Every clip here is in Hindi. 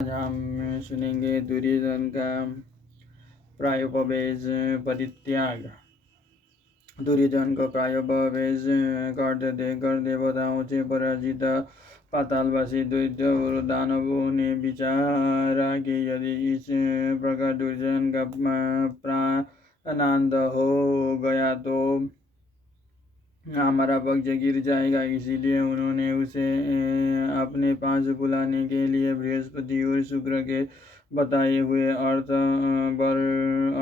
आज हम सुनेंगे दुर्योधन का प्रायोपवेश परित्याग। दुर्योधन को प्रायोपवेश करते देखकर देवताओं से पराजित पातालवासी दैत्य और दानवों ने विचारा कि यदि इस प्रकार दुर्योधन का प्राणांत हो गया तो हमारा पक्ष गिर जाएगा। इसीलिए उन्होंने उसे अपने पास बुलाने के लिए बृहस्पति और शुक्र के बताए हुए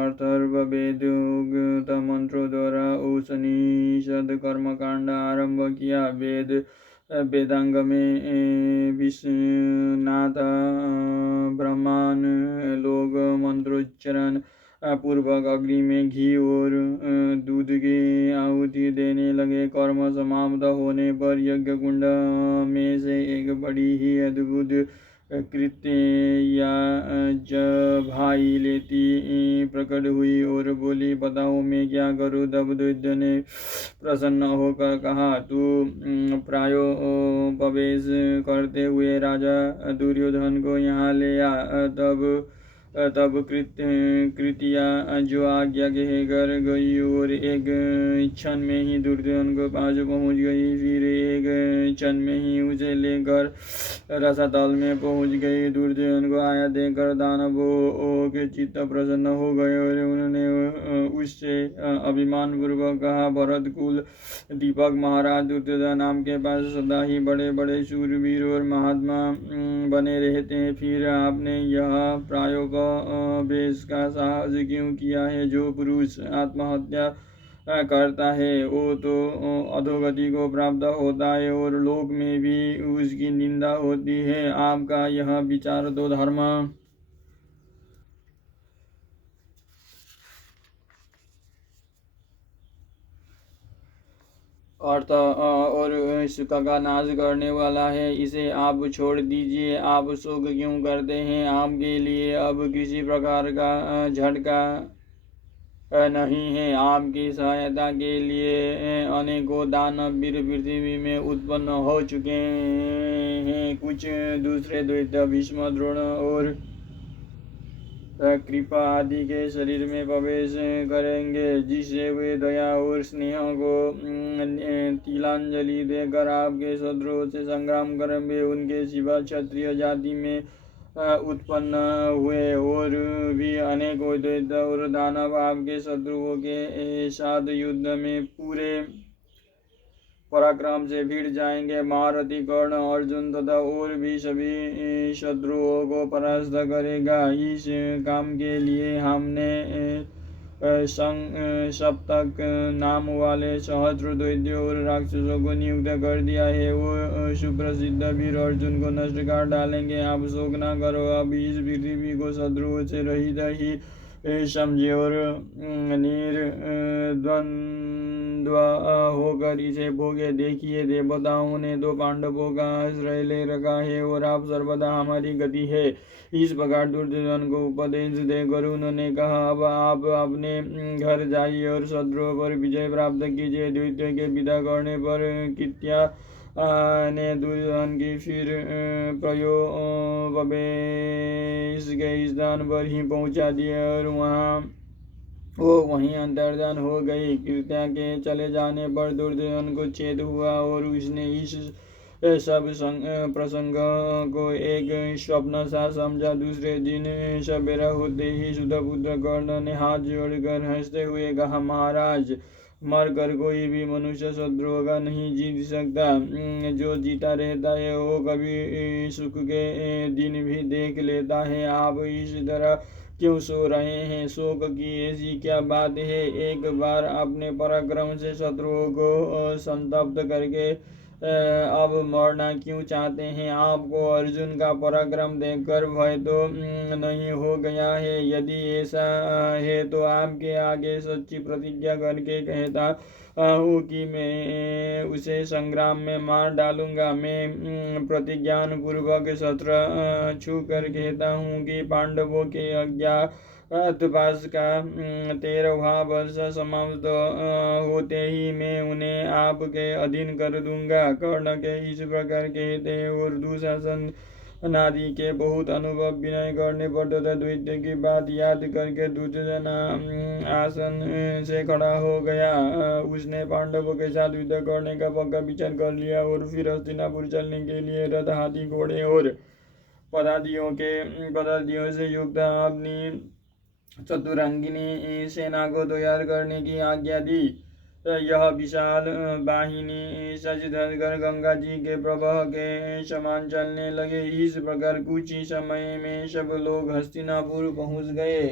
अर्थर्ववेदोक्त मंत्रों द्वारा उपनिषद कर्मकांड आरंभ किया। वेदांग में विश्वनाथ ब्रह्मण लोग मंत्रोच्चारण पूर्वक अग्नि में घी और दूध की आहुति देने लगे। कर्म समाप्त होने पर यज्ञ कुंड में से एक बड़ी ही अद्भुत कृत्या भाई लेती प्रकट हुई और बोली, बताओ मैं क्या करूं। तब दैत्य ने प्रसन्न होकर कहा, तू प्रायोपवेश करते हुए राजा दुर्योधन को यहाँ ले आ। तब कृतिया जो आज्ञा कहकर गई और एक क्षण में ही दुर्योधन के पास पहुंच गई। फिर एक क्षण में ही उसे लेकर रसातल में पहुंच गई। दुर्योधन को आया देखकर दानवों के चित्त प्रसन्न हो गए और उन्होंने उससे अभिमान पूर्वक कहा, भरत कुल दीपक महाराज दुर्योधन आपके पास सदा ही बड़े बड़े शूरवीर और महात्मा बने रहते हैं, फिर आपने यह प्रायोपवेश का साहस क्यों किया है। जो पुरुष आत्महत्या करता है वो तो अधोगति को प्राप्त होता है और लोक में भी उसकी निंदा होती है। आपका यह विचार तो धर्म अर्थ और सुख का नाश करने वाला है, इसे आप छोड़ दीजिए। आप शोक क्यों करते हैं। आपके लिए अब किसी प्रकार का झटका नहीं है। आपकी सहायता के लिए अनेकों दानव वीर पृथ्वी में उत्पन्न हो चुके हैं। कुछ दूसरे दैत्य भीष्म, द्रोण और कृपा आदि के शरीर में प्रवेश करेंगे, जिससे वे दया और स्नेह को तिलांजलि देकर आपके शत्रुओं से संग्राम करेंगे। उनके सिवा क्षत्रिय जाति में उत्पन्न हुए और भी अनेकों दैत्य और दानव आपके शत्रुओं के साथ युद्ध में पूरे पराक्रम से भिड़ जाएंगे। महारथी कर्ण, अर्जुन तथा और भी सभी शत्रुओं को परास्त करेगा। इस काम के लिए हमने सप्तक नाम वाले सहस्त्र दैत्य और राक्षसों को नियुक्त कर दिया है। वो सुप्रसिद्ध वीर अर्जुन को नष्ट कर डालेंगे। आप शोक न करो। अब इस पृथ्वी को शत्रुओं से रहित ही समझे और निर्द्वंद्व होकर इसे भोगे। देखिए, देवताओं ने तो पांडवों का आश्रय ले रखा है और आप सर्वदा हमारी गति है। इस प्रकार दुर्योधन को उपदेश देकर उन्होंने कहा, अब आप अपने घर जाइए और शत्रुओं पर विजय प्राप्त कीजिए। दैत्य के विदा करने पर कृत्या ने दुर्योधन की फिर प्रयोपवेश के स्थान पर ही पहुंचा दिया और वो वहीं अंतर्धान हो गई। कृत्या के चले जाने पर दुर्योधन को चेत हुआ और उसने इस सब प्रसंग को एक स्वप्न सा समझा। दूसरे दिन सवेरा होते ही सुतपुत्र कर्ण ने हाथ जोड़कर हंसते हुए कहा, महाराज, मर कर कोई भी मनुष्य शत्रुओं का नहीं जीत सकता। जो जीता रहता है वो कभी सुख के दिन भी देख लेता है। आप इस तरह क्यों सो रहे हैं। शोक की ऐसी क्या बात है। एक बार अपने पराक्रम से शत्रुओं को संतप्त करके अब मरना क्यों चाहते हैं। आपको अर्जुन का पराक्रम देखकर भय तो नहीं हो गया है। यदि ऐसा है तो आपके आगे सच्ची प्रतिज्ञा करके कहता हूँ कि मैं उसे संग्राम में मार डालूंगा। मैं प्रतिज्ञान पूर्वक शस्त्र छू कर कहता हूँ कि पांडवों के अज्ञातवास का 13वां वर्ष समाप्त होते ही मैं उन्हें आपके अधीन कर दूंगा। कर्ण के इस प्रकार कहते और दुशासन अनादि के बहुत अनुभव विनय करने पर तथा दैत्य की बात याद करके दुर्योधन आसन से खड़ा हो गया। उसने पांडवों के साथ युद्ध करने का पक्का विचार कर लिया और फिर हस्तिनापुर चलने के लिए रथ, हाथी, घोड़े और पदातियों से युक्त अपनी चतुरंगिनी सेना को तैयार करने की आज्ञा दी। यह विशाल वाहिनी सज धज कर गंगा जी के प्रवाह के समान चलने लगे। इस प्रकार कुछ ही समय में सब लोग हस्तिनापुर पहुंच गए।